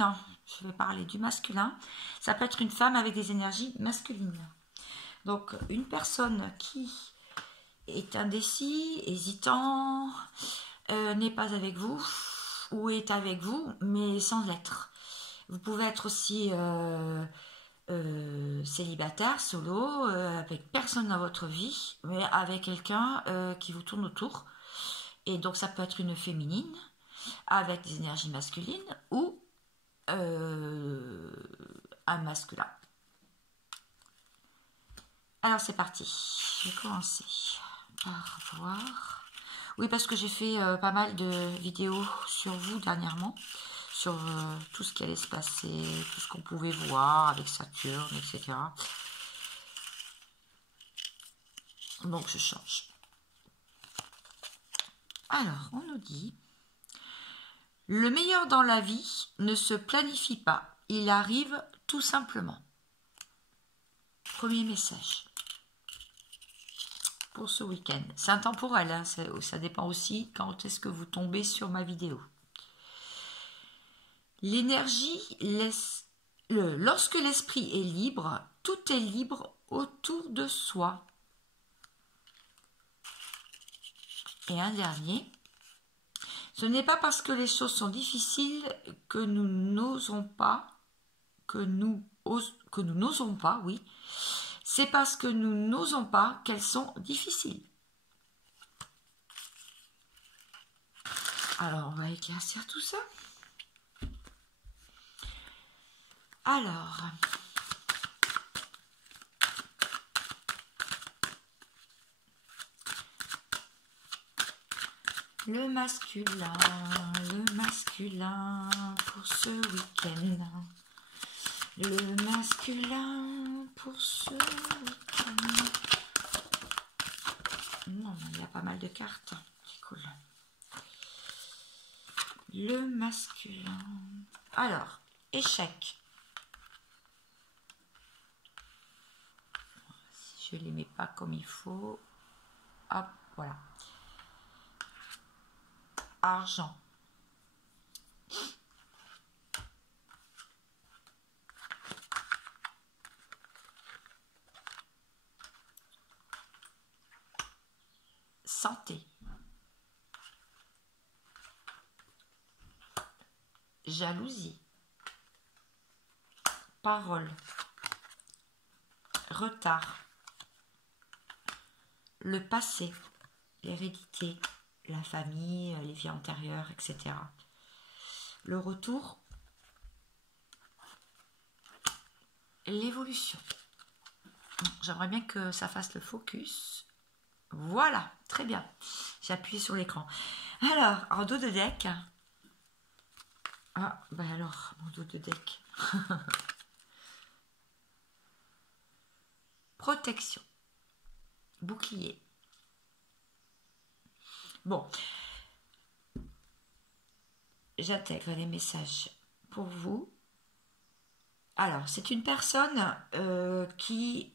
Non, je vais parler du masculin. Ça peut être une femme avec des énergies masculines. Donc, une personne qui est indécis, hésitant, n'est pas avec vous, ou est avec vous, mais sans l'être. Vous pouvez être aussi célibataire, solo, avec personne dans votre vie, mais avec quelqu'un qui vous tourne autour. Et donc, ça peut être une féminine, avec des énergies masculines, ou un masculin. Alors c'est parti, je vais commencer par voir. Oui, parce que j'ai fait pas mal de vidéos sur vous dernièrement, sur tout ce qui allait se passer, tout ce qu'on pouvait voir avec Saturne, etc. Donc je change. Alors, on nous dit: le meilleur dans la vie ne se planifie pas, il arrive tout simplement. Premier message pour ce week-end. C'est intemporel, hein, ça dépend aussi quand est-ce que vous tombez sur ma vidéo. L'énergie laisse... Lorsque l'esprit est libre, tout est libre autour de soi. Et un dernier. Ce n'est pas parce que les choses sont difficiles que nous n'osons pas, oui. C'est parce que nous n'osons pas qu'elles sont difficiles. Alors, on va éclaircir tout ça. Alors, le masculin pour ce week-end. Le masculin pour ce week-end. Non, il y a pas mal de cartes. C'est cool. Le masculin. Alors, échec. Si je ne les mets pas comme il faut. Hop, voilà. Argent. Santé. Jalousie. Parole. Retard. Le passé. L'hérédité. La famille, les vies antérieures, etc. Le retour. L'évolution. J'aimerais bien que ça fasse le focus. Voilà, très bien. J'ai appuyé sur l'écran. Alors, en dos de deck. Ah, ben alors, mon dos de deck. Protection. Bouclier. Bon. J'intègre les messages pour vous. Alors, c'est une personne qui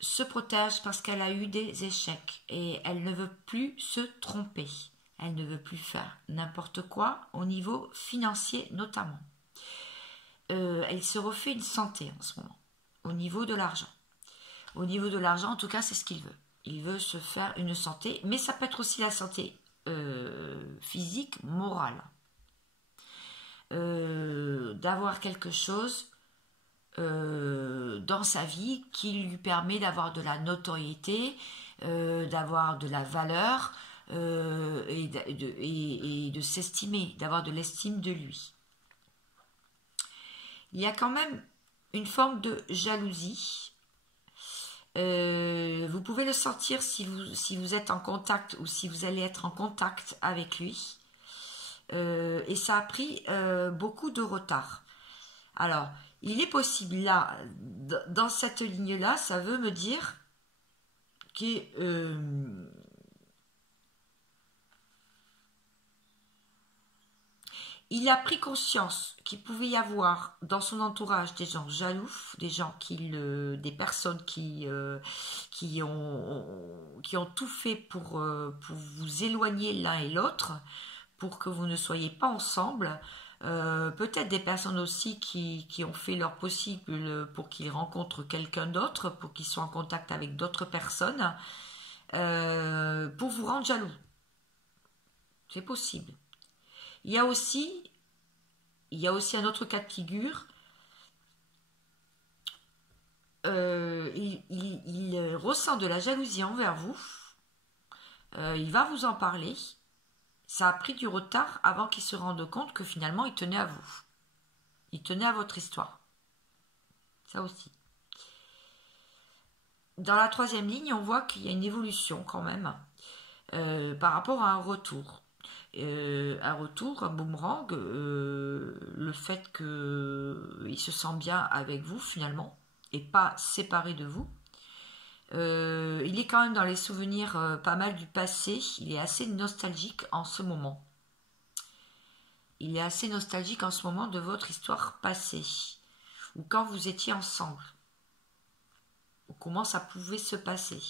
se protège parce qu'elle a eu des échecs et elle ne veut plus se tromper. Elle ne veut plus faire n'importe quoi au niveau financier notamment. Elle se refait une santé en ce moment, au niveau de l'argent. Au niveau de l'argent, en tout cas, c'est ce qu'il veut. Il veut se faire une santé, mais ça peut être aussi la santé physique, morale. D'avoir quelque chose dans sa vie qui lui permet d'avoir de la notoriété, d'avoir de la valeur et de s'estimer, d'avoir de l'estime de lui. Il y a quand même une forme de jalousie. Vous pouvez le sentir si vous êtes en contact ou si vous allez être en contact avec lui. Et ça a pris beaucoup de retard. Alors, il est possible, là, dans cette ligne-là, ça veut me dire qu'il a pris conscience qu'il pouvait y avoir dans son entourage des gens jaloux, des gens des personnes qui ont tout fait pour vous éloigner l'un et l'autre, pour que vous ne soyez pas ensemble, Peut-être des personnes aussi qui ont fait leur possible pour qu'ils rencontrent quelqu'un d'autre, pour qu'ils soient en contact avec d'autres personnes, pour vous rendre jaloux. C'est possible. Il y a aussi un autre cas de figure. Il ressent de la jalousie envers vous. Il va vous en parler. Ça a pris du retard avant qu'il se rende compte que finalement il tenait à vous. Il tenait à votre histoire. Ça aussi. Dans la troisième ligne, on voit qu'il y a une évolution quand même par rapport à un retour. Un boomerang, le fait qu'il se sent bien avec vous finalement et pas séparé de vous. Il est quand même dans les souvenirs pas mal du passé. Il est assez nostalgique en ce moment. Il est assez nostalgique en ce moment de votre histoire passée. Ou quand vous étiez ensemble. Ou comment ça pouvait se passer.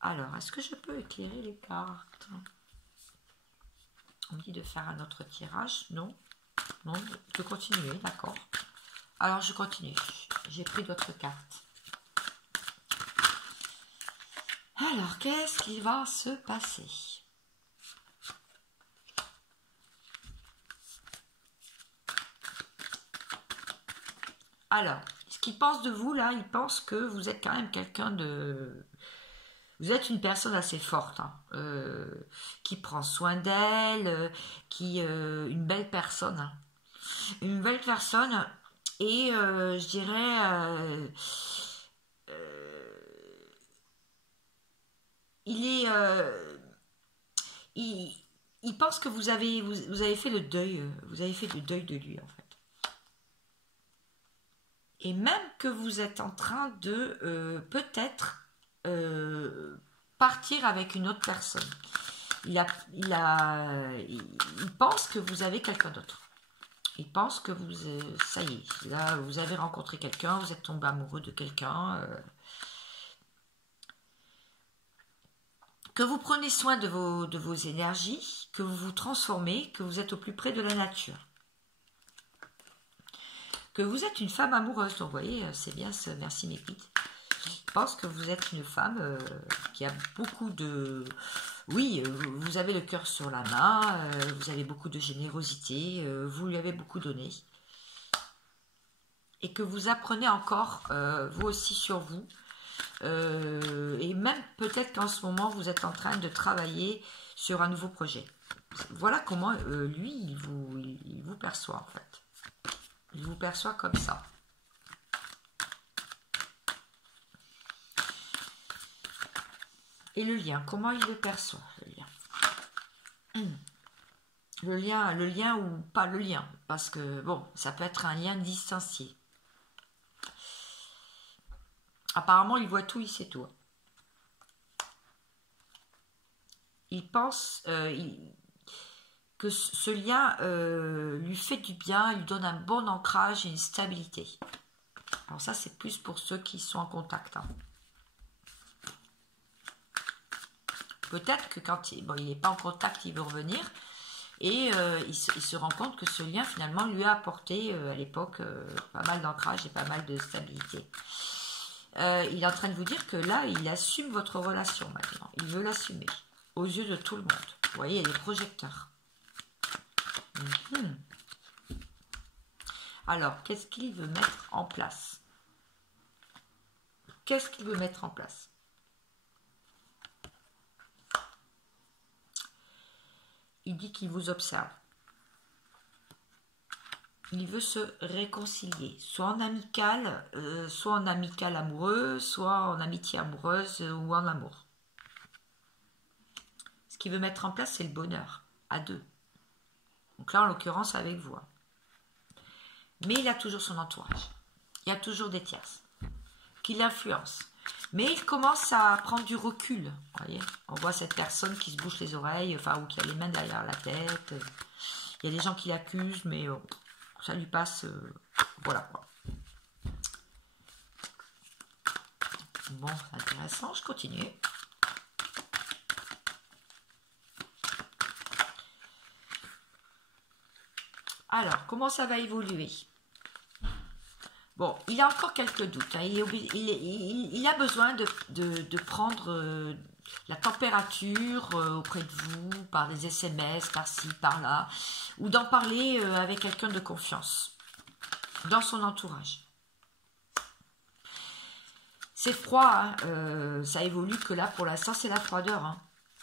Alors, est-ce que je peux éclairer les cartes? On me dit de faire un autre tirage. Non. Non, de continuer, d'accord. Alors, je continue. J'ai pris d'autres cartes. Alors, qu'est-ce qui va se passer? Alors, ce qu'il pense de vous, là, il pense que vous êtes quand même quelqu'un de... Vous êtes une personne assez forte, hein, qui prend soin d'elle, une belle personne. Hein. Une belle personne, et je dirais... il pense que vous avez fait le deuil, vous avez fait le deuil de lui en fait. Et même que vous êtes en train de peut-être partir avec une autre personne. Il pense que vous avez quelqu'un d'autre. Il pense que ça y est, là vous avez rencontré quelqu'un, vous êtes tombé amoureux de quelqu'un. Que vous prenez soin de vos énergies, que vous vous transformez, que vous êtes au plus près de la nature. Que vous êtes une femme amoureuse. Donc, vous voyez, c'est bien ce merci mes guides. Je pense que vous êtes une femme qui a beaucoup de... Oui, vous avez le cœur sur la main, vous avez beaucoup de générosité, vous lui avez beaucoup donné. Et que vous apprenez encore, vous aussi, sur vous. Et même peut-être qu'en ce moment vous êtes en train de travailler sur un nouveau projet. Voilà comment lui il vous perçoit en fait. Il vous perçoit comme ça. Et le lien, comment il le perçoit, le lien ou pas le lien, parce que bon, ça peut être un lien distancié. Apparemment, il voit tout, il sait tout. Il pense que ce lien lui fait du bien, lui donne un bon ancrage et une stabilité. Alors ça, c'est plus pour ceux qui sont en contact. Hein. Peut-être que quand il n'est pas en contact, il veut revenir. Et il se rend compte que ce lien, finalement, lui a apporté à l'époque pas mal d'ancrage et pas mal de stabilité. Il est en train de vous dire que là, il assume votre relation maintenant. Il veut l'assumer aux yeux de tout le monde. Vous voyez, il y a des projecteurs. Alors, qu'est-ce qu'il veut mettre en place? Qu'est-ce qu'il veut mettre en place? Il dit qu'il vous observe. Il veut se réconcilier, soit en amical amoureux, soit en amitié amoureuse ou en amour. Ce qu'il veut mettre en place, c'est le bonheur, à deux. Donc là, en l'occurrence, avec vous. Mais il a toujours son entourage. Il y a toujours des tierces qui l'influencent. Mais il commence à prendre du recul. Voyez, on voit cette personne qui se bouche les oreilles, enfin, ou qui a les mains derrière la tête. Il y a des gens qui l'accusent, mais ça lui passe. Voilà quoi. Bon, c'est intéressant, je continue. Alors, comment ça va évoluer? Bon, il a encore quelques doutes. Hein. Il a besoin de prendre la température auprès de vous, par des SMS, par-ci, par-là, ou d'en parler avec quelqu'un de confiance, dans son entourage. C'est froid, hein, ça évolue que là, pour l'instant, c'est la froideur. Hein.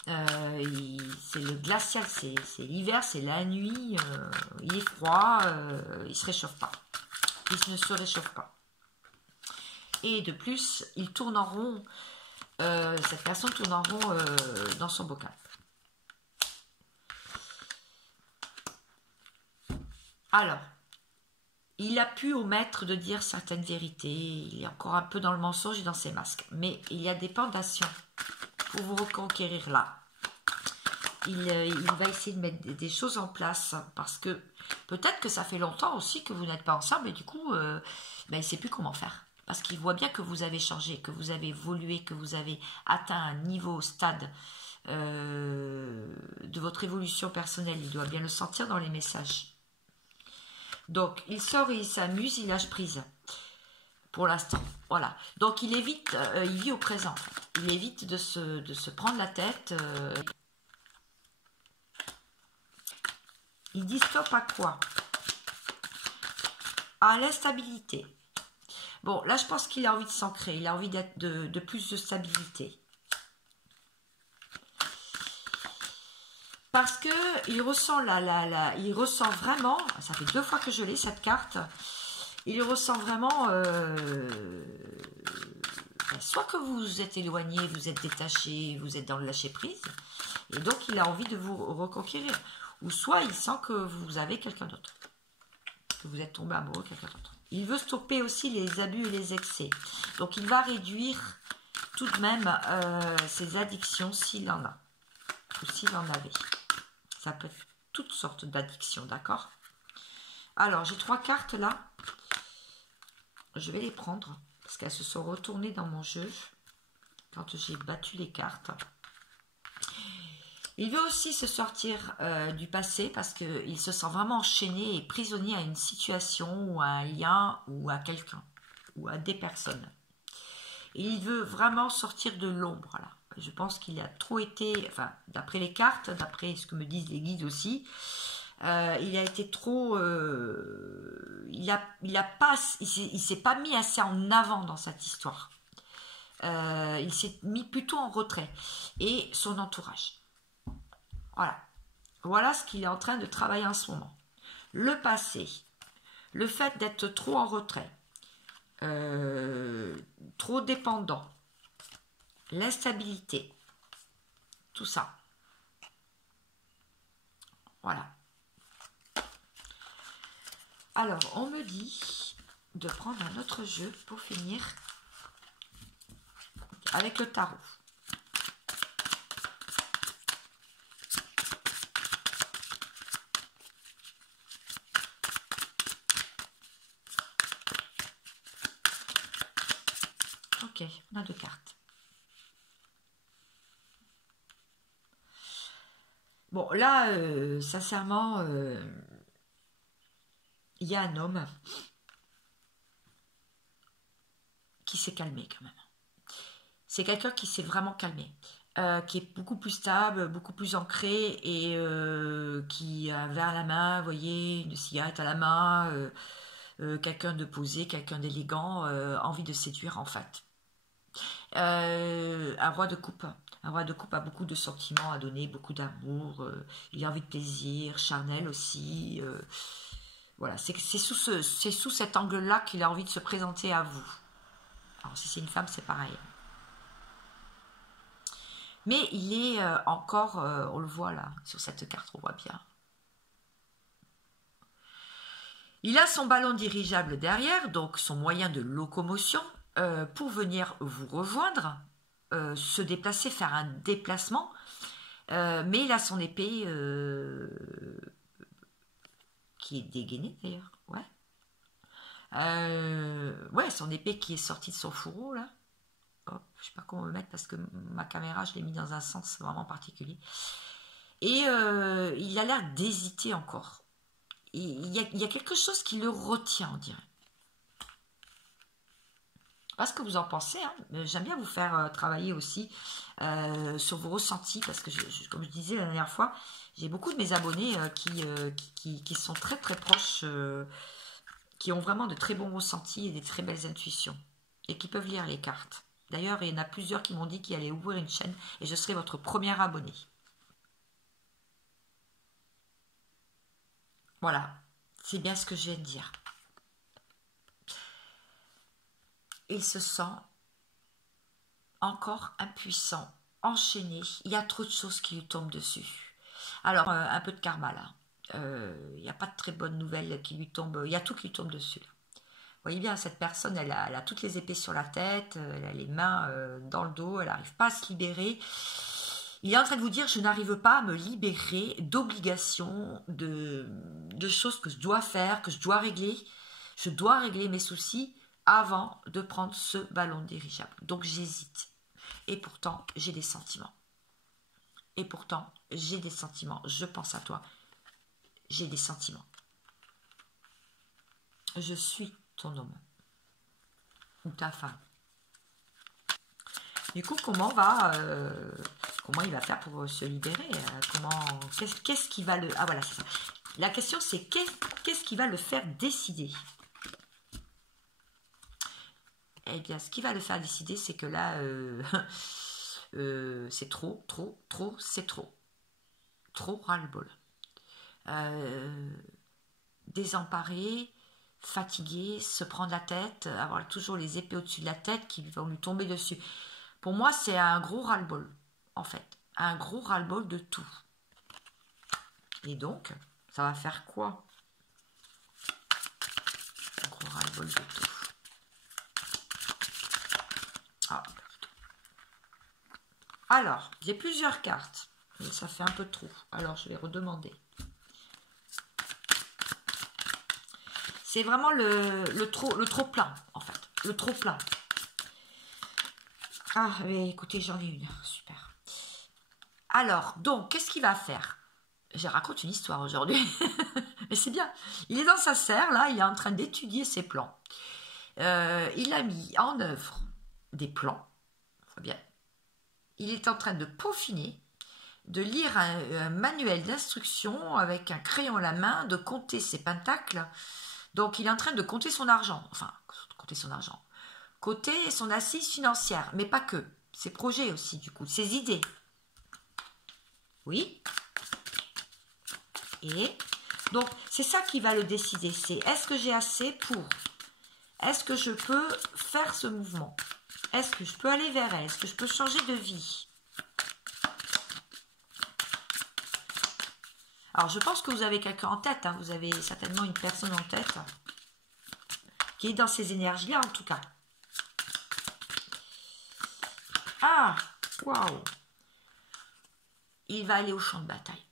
C'est le glacial, c'est l'hiver, c'est la nuit, il est froid, il ne se réchauffe pas. Il ne se réchauffe pas. Et de plus, il tourne en rond, cette personne tourne en rond dans son bocal. Alors, il a pu omettre de dire certaines vérités, il est encore un peu dans le mensonge et dans ses masques, mais il y a des pendations pour vous reconquérir là. Il va essayer de mettre des choses en place, parce que peut-être que ça fait longtemps aussi que vous n'êtes pas ensemble, et du coup, il ne sait plus comment faire. Parce qu'il voit bien que vous avez changé, que vous avez évolué, que vous avez atteint un niveau, stade de votre évolution personnelle. Il doit bien le sentir dans les messages. Donc, il sort et il s'amuse, il lâche prise. Pour l'instant, voilà. Donc, il évite, il vit au présent. Il évite de se prendre la tête. Il dit stop à quoi? À l'instabilité. Bon, là, je pense qu'il a envie de s'ancrer. Il a envie d'être de plus de stabilité. Parce que il ressent il ressent vraiment, ça fait 2 fois que je l'ai cette carte, il ressent vraiment soit que vous vous êtes éloigné, vous êtes détaché, vous êtes dans le lâcher prise, et donc il a envie de vous reconquérir, ou soit il sent que vous avez quelqu'un d'autre, que vous êtes tombé amoureux de quelqu'un d'autre. Il veut stopper aussi les abus et les excès, donc il va réduire tout de même ses addictions s'il en a, ou s'il en avait. Ça peut être toutes sortes d'addictions, d'accord? Alors, j'ai 3 cartes là. Je vais les prendre parce qu'elles se sont retournées dans mon jeu quand j'ai battu les cartes. Il veut aussi se sortir du passé parce qu'il se sent vraiment enchaîné et prisonnier à une situation ou à un lien ou à quelqu'un ou à des personnes. Et il veut vraiment sortir de l'ombre là. Je pense qu'il a trop été, enfin, d'après les cartes, d'après ce que me disent les guides aussi, il a été trop, il s'est pas mis assez en avant dans cette histoire. Il s'est mis plutôt en retrait. Et son entourage. Voilà. Voilà ce qu'il est en train de travailler en ce moment. Le passé, le fait d'être trop en retrait, trop dépendant, l'instabilité, tout ça. Voilà. Alors, on me dit de prendre un autre jeu pour finir avec le tarot. Ok, on a 2 cartes. Bon, là, sincèrement, il y a un homme qui s'est calmé quand même. C'est quelqu'un qui s'est vraiment calmé, qui est beaucoup plus stable, beaucoup plus ancré et qui a un verre à la main, vous voyez, une cigarette à la main, quelqu'un de posé, quelqu'un d'élégant, envie de séduire en fait. Un roi de coupe. Un roi de coupe a beaucoup de sentiments à donner, beaucoup d'amour, il a envie de plaisir, charnel aussi. Voilà, c'est sous cet angle-là qu'il a envie de se présenter à vous. Alors si c'est une femme, c'est pareil. Mais il est encore, on le voit là, sur cette carte, on voit bien. Il a son ballon dirigeable derrière, donc son moyen de locomotion, pour venir vous rejoindre, se déplacer, faire un déplacement, mais il a son épée qui est dégainée d'ailleurs, ouais. Ouais, son épée qui est sortie de son fourreau là. Hop, je sais pas comment me mettre parce que ma caméra je l'ai mis dans un sens vraiment particulier. Et il a l'air d'hésiter encore. il y a quelque chose qui le retient, on dirait. Pas ce que vous en pensez, hein. J'aime bien vous faire travailler aussi sur vos ressentis, parce que, comme je disais la dernière fois, j'ai beaucoup de mes abonnés qui sont très très proches, qui ont vraiment de très bons ressentis et des très belles intuitions, et qui peuvent lire les cartes. D'ailleurs, il y en a plusieurs qui m'ont dit qu'ils allaient ouvrir une chaîne, et je serai votre premier abonné. Voilà, c'est bien ce que je viens de dire. Il se sent encore impuissant, enchaîné. Il y a trop de choses qui lui tombent dessus. Alors, un peu de karma là. Il n'y a pas de très bonnes nouvelles qui lui tombent. Il y a tout qui lui tombe dessus. Là. Vous voyez bien, cette personne, elle a toutes les épées sur la tête, elle a les mains dans le dos, elle n'arrive pas à se libérer. Il est en train de vous dire, je n'arrive pas à me libérer d'obligations, de choses que je dois faire, que je dois régler. Je dois régler mes soucis avant de prendre ce ballon dirigeable. Donc j'hésite. Et pourtant, j'ai des sentiments. Et pourtant, j'ai des sentiments. Je pense à toi. J'ai des sentiments. Je suis ton homme. Ou ta femme. Du coup, comment il va faire pour se libérer? Qu'est-ce qui va le... Ah voilà, c'est ça. La question, c'est qu'est-ce qui va le faire décider? Eh bien, ce qui va le faire décider, c'est que là, c'est trop, c'est trop. Trop ras-le-bol. Désemparé, fatigué, se prendre la tête, avoir toujours les épées au-dessus de la tête qui vont lui tomber dessus. Pour moi, c'est un gros ras-le-bol, en fait. Un gros ras-le-bol de tout. Et donc, ça va faire quoi? Un gros ras-le-bol de tout. Alors, j'ai plusieurs cartes. Mais ça fait un peu trop. Alors, je vais redemander. C'est vraiment le trop plein, en fait. Le trop plein. Ah, mais écoutez, j'en ai une. Super. Alors, donc, qu'est-ce qu'il va faire? Je raconte une histoire aujourd'hui. Mais c'est bien. Il est dans sa serre, là. Il est en train d'étudier ses plans. Il a mis en œuvre des plans. Très bien. Il est en train de peaufiner, de lire un manuel d'instruction avec un crayon à la main, de compter ses pentacles. Donc, il est en train de compter son argent. Enfin, compter son argent. Compter son assise financière, mais pas que. Ses projets aussi, du coup. Ses idées. Oui. Et donc, c'est ça qui va le décider. C'est est-ce que j'ai assez pour? Est-ce que je peux faire ce mouvement? Est-ce que je peux aller vers elle? Est-ce que je peux changer de vie? Alors, je pense que vous avez quelqu'un en tête. Hein. Vous avez certainement une personne en tête qui est dans ces énergies-là, en tout cas. Ah, waouh! Il va aller au champ de bataille.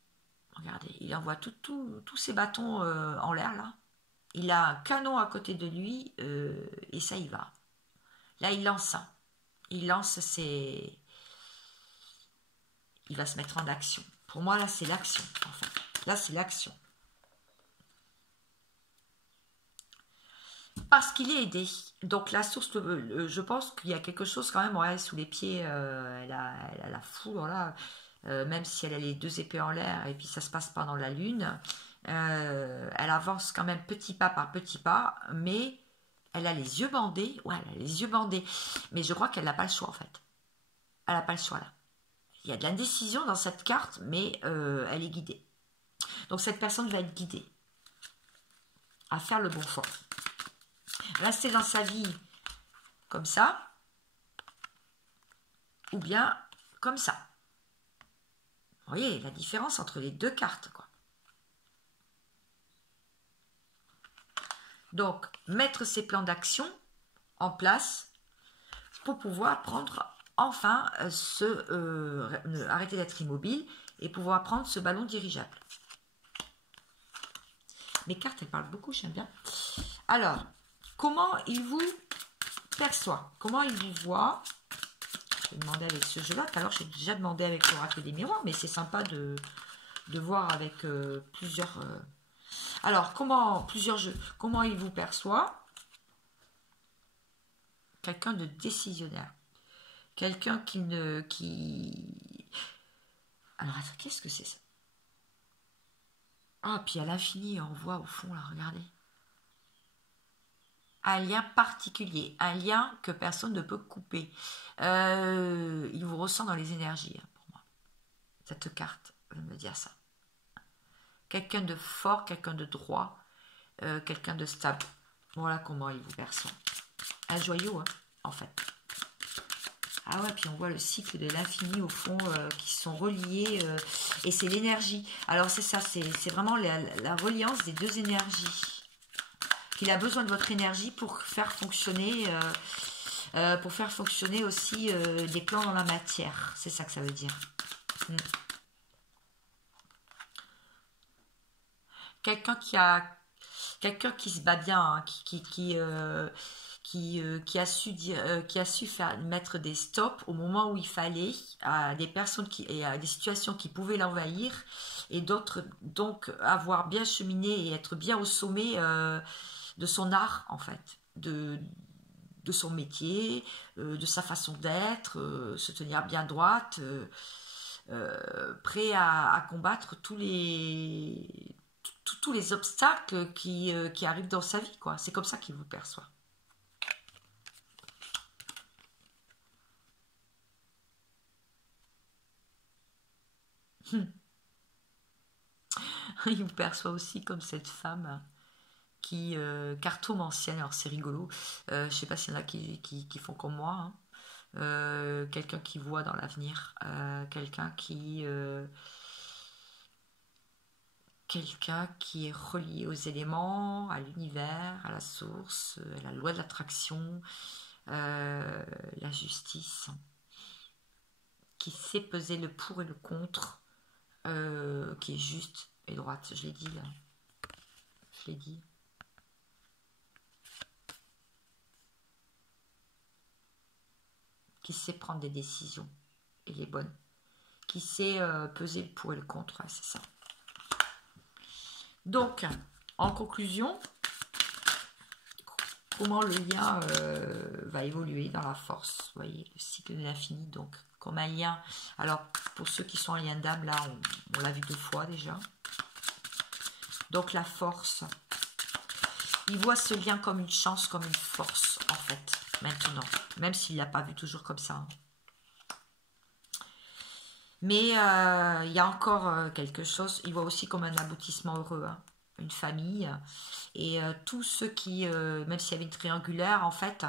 Regardez, il envoie tous ses bâtons en l'air, là. Il a un canon à côté de lui et ça y va. Là, il lance. Hein. Il lance ses... Il va se mettre en action. Pour moi, là, c'est l'action, en fait. Là, c'est l'action. Parce qu'il est aidé. Donc, la source, je pense qu'il y a quelque chose quand même, ouais, sous les pieds. Elle a la foudre, là. Même si elle a les deux épées en l'air et puis ça se passe pas dans la lune. Elle avance quand même petit pas par petit pas, mais elle a les yeux bandés. Ouais, elle a les yeux bandés. Mais je crois qu'elle n'a pas le choix, en fait. Elle n'a pas le choix, là. Il y a de l'indécision dans cette carte, mais elle est guidée. Donc, cette personne va être guidée à faire le bon choix. Rester dans sa vie comme ça, ou bien comme ça. Vous voyez la différence entre les deux cartes, quoi. Donc, mettre ses plans d'action en place pour pouvoir prendre enfin arrêter d'être immobile et pouvoir prendre ce ballon dirigeable. Mes cartes, elles parlent beaucoup, j'aime bien. Alors, comment il vous perçoit? Comment il vous voit? Je vais demander avec ce jeu-là. Alors, j'ai déjà demandé avec l'oracle des miroirs, mais c'est sympa de voir avec plusieurs... Alors, plusieurs jeux, comment il vous perçoit? Quelqu'un de décisionnaire. Quelqu'un Alors, attends, qu'est-ce que c'est ça? Ah, puis à l'infini, on voit au fond, là, regardez. Un lien particulier, un lien que personne ne peut couper. Il vous ressent dans les énergies, hein, pour moi. Cette carte veut me dire ça. Quelqu'un de fort, quelqu'un de droit, quelqu'un de stable. Voilà comment il vous perçoit. Un joyau, hein, en fait. Ah ouais, puis on voit le cycle de l'infini au fond qui sont reliés et c'est l'énergie. Alors c'est ça, c'est vraiment la reliance des deux énergies. Il a besoin de votre énergie pour faire fonctionner aussi des plans dans la matière. C'est ça que ça veut dire. Mm. Quelqu'un qui se bat bien, hein, qui a su mettre des stops au moment où il fallait à des personnes et à des situations qui pouvaient l'envahir et d'autres donc avoir bien cheminé et être bien au sommet de son art en fait, de son métier, de sa façon d'être, se tenir bien droite, prêt à combattre tous les obstacles qui arrivent dans sa vie, quoi. C'est comme ça qu'il vous perçoit. Il vous perçoit aussi comme cette femme cartomancienne, alors c'est rigolo, je sais pas s'il y en a qui font comme moi, hein. Quelqu'un qui voit dans l'avenir, quelqu'un qui est relié aux éléments, à l'univers, à la source, à la loi de l'attraction, la justice, qui sait peser le pour et le contre, qui est juste et droite. Je l'ai dit là. Je l'ai dit. Qui sait prendre des décisions, et les bonnes. Qui sait peser le pour et le contre, c'est ça. Donc, en conclusion, comment le lien va évoluer dans la force. Vous voyez, le cycle de l'infini, donc, comme un lien. Alors, pour ceux qui sont en lien d'âme, là, on l'a vu 2 fois déjà. Donc, la force. Il voit ce lien comme une chance, comme une force, en fait, maintenant. Même s'il ne l'a pas vu toujours comme ça. Mais il y a encore quelque chose. Il voit aussi comme un aboutissement heureux, hein, une famille. Et tous ceux qui, même s'il y avait une triangulaire, en fait,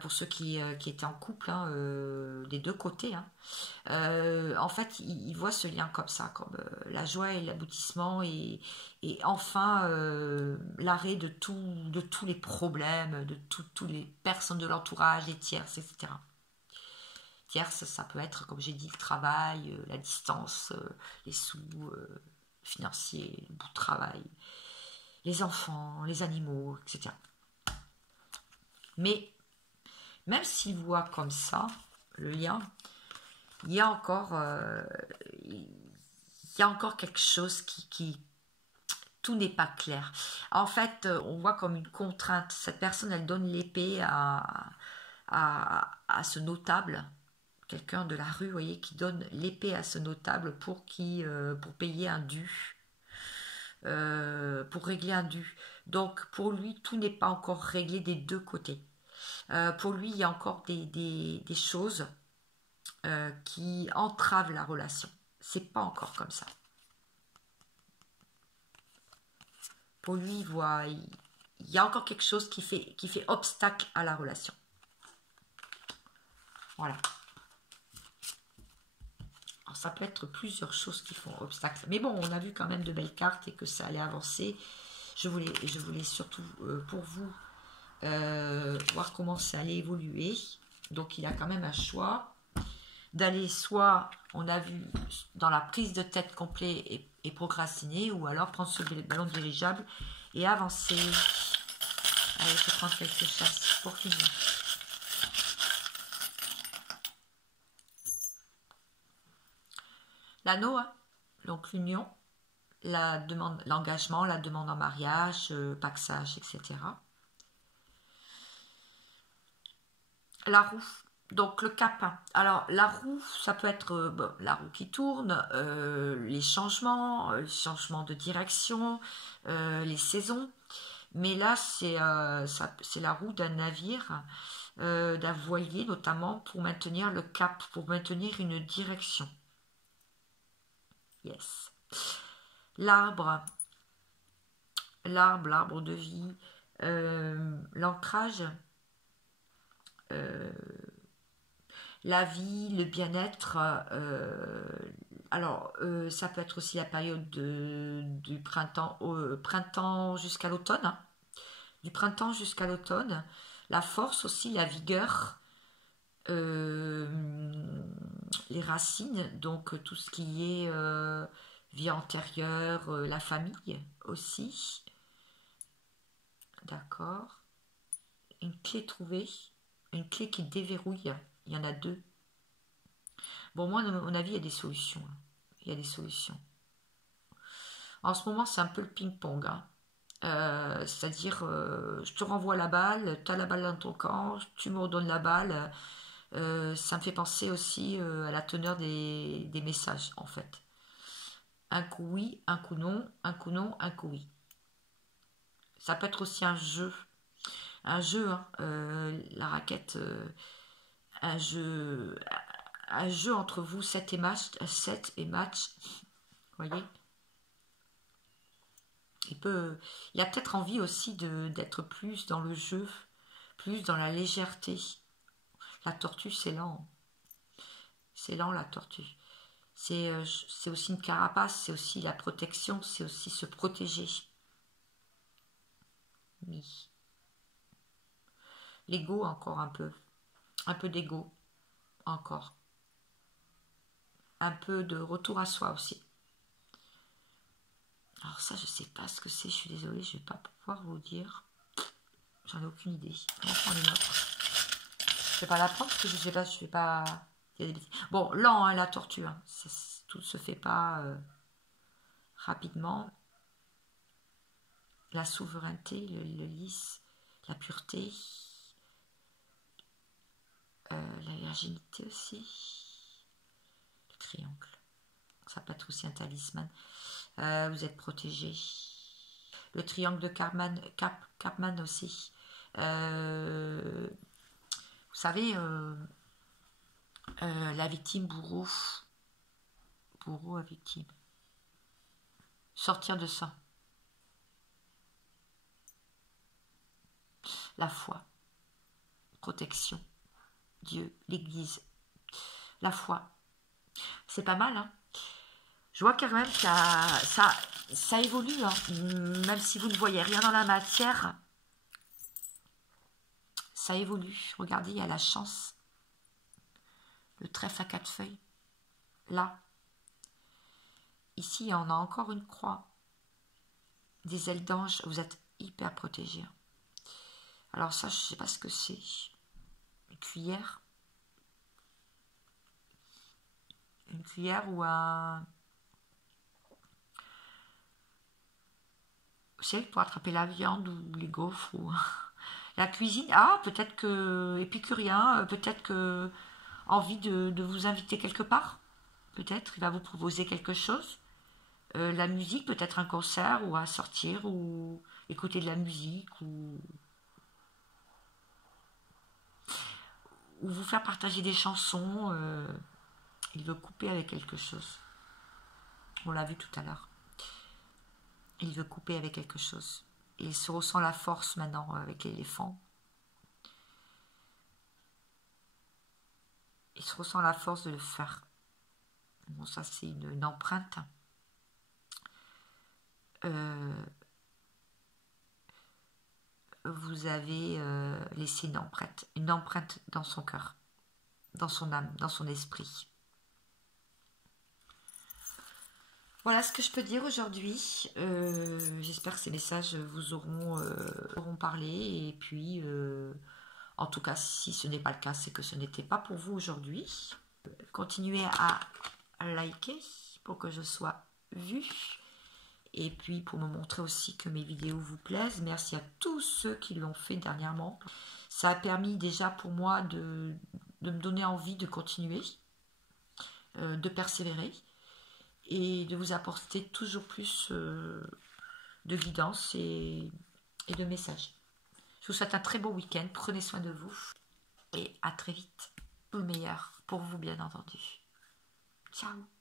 pour ceux qui étaient en couple, hein, des deux côtés, hein, en fait, ils voient ce lien comme ça, comme la joie et l'aboutissement et enfin l'arrêt de tous les problèmes, de toutes les personnes de l'entourage, les tierces, etc. Tierces, ça peut être, comme j'ai dit, le travail, la distance, les sous financiers, le bout de travail, les enfants, les animaux, etc. Mais même s'il voit comme ça le lien, il y a encore quelque chose qui tout n'est pas clair. En fait, on voit comme une contrainte. Cette personne, elle donne l'épée à ce notable, quelqu'un de la rue, vous voyez, qui donne l'épée à ce notable pour payer un dû. Pour régler un dû. Donc pour lui, tout n'est pas encore réglé des deux côtés. Pour lui, il y a encore des choses qui entravent la relation. C'est pas encore comme ça. Pour lui, il y a encore quelque chose qui fait obstacle à la relation. Voilà. Alors, ça peut être plusieurs choses qui font obstacle. Mais bon, on a vu quand même de belles cartes et que ça allait avancer. Je voulais surtout pour vous voir comment ça allait évoluer. Donc il a quand même un choix d'aller soit, on a vu, dans la prise de tête complète et procrastiner, ou alors prendre ce ballon dirigeable et avancer. Allez, je vais prendre quelques chasses pour finir. L'anneau, hein, donc l'union, la demande, l'engagement, la demande en mariage, paxage, etc. La roue, donc le capin. Alors la roue, ça peut être bon, la roue qui tourne, les changements de direction, les saisons. Mais là, c'est la roue d'un navire, d'un voilier notamment, pour maintenir le cap, pour maintenir une direction. Yes. L'arbre, l'arbre de vie, l'ancrage, la vie, le bien-être. Alors, ça peut être aussi la période du printemps jusqu'à l'automne. Hein. Du printemps jusqu'à l'automne. La force aussi, la vigueur, les racines, donc tout ce qui est vie antérieure, la famille aussi. D'accord. Une clé trouvée, une clé qui déverrouille. Il y en a deux. Bon, moi, à mon avis, il y a des solutions. Il y a des solutions. En ce moment, c'est un peu le ping-pong. Hein. C'est-à-dire, je te renvoie la balle, tu as la balle dans ton camp, tu me redonnes la balle. Ça me fait penser aussi à la teneur des messages, en fait. Un coup oui, un coup non, un coup non, un coup oui. Ça peut être aussi un jeu. Un jeu, hein, la raquette, un jeu entre vous, 7 et match, 7 et match. Vous voyez, il a peut-être envie aussi d'être plus dans le jeu, plus dans la légèreté. La tortue, c'est lent. C'est lent, la tortue. C'est aussi une carapace, c'est aussi la protection, c'est aussi se protéger. Oui. L'ego, encore un peu d'ego, encore. Un peu de retour à soi aussi. Alors ça, je sais pas ce que c'est, je suis désolée, je vais pas pouvoir vous dire. J'en ai aucune idée. On prend les notes. Je vais pas la prendre parce que je vais pas. Bon, lent, hein, la tortue. Hein. Tout se fait pas rapidement. La souveraineté, le lisse, la pureté, la virginité aussi. Le triangle. Ça peut être aussi un talisman. Vous êtes protégé. Le triangle de Cartman aussi. Vous savez, la victime, bourreau à victime. Sortir de ça. La foi, protection, Dieu, l'Église, la foi. C'est pas mal, hein. Je vois quand même que ça évolue, hein. Même si vous ne voyez rien dans la matière, ça évolue. Regardez, il y a la chance. Le trèfle à 4 feuilles. Là. Ici, on a encore une croix. Des ailes d'ange. Vous êtes hyper protégés. Alors ça, je ne sais pas ce que c'est. Une cuillère. Une cuillère ou un... Vous savez, pour attraper la viande ou les gaufres ou... La cuisine, ah, peut-être que épicurien, peut-être que envie de vous inviter quelque part. Peut-être, il va vous proposer quelque chose. La musique, peut-être un concert ou à sortir ou écouter de la musique ou vous faire partager des chansons. Il veut couper avec quelque chose. On l'a vu tout à l'heure. Il veut couper avec quelque chose. Il se ressent la force maintenant avec l'éléphant. Il se ressent la force de le faire. Bon, ça c'est une empreinte. Vous avez laissé une empreinte dans son cœur, dans son âme, dans son esprit. Voilà ce que je peux dire aujourd'hui. J'espère que ces messages vous auront parlé. Et puis, en tout cas, si ce n'est pas le cas, c'est que ce n'était pas pour vous aujourd'hui. Continuez à liker pour que je sois vue. Et puis pour me montrer aussi que mes vidéos vous plaisent. Merci à tous ceux qui l'ont fait dernièrement. Ça a permis déjà pour moi de me donner envie de continuer, de persévérer et de vous apporter toujours plus de guidance et de messages. Je vous souhaite un très beau week-end. Prenez soin de vous et à très vite. Tout le meilleur pour vous, bien entendu. Ciao.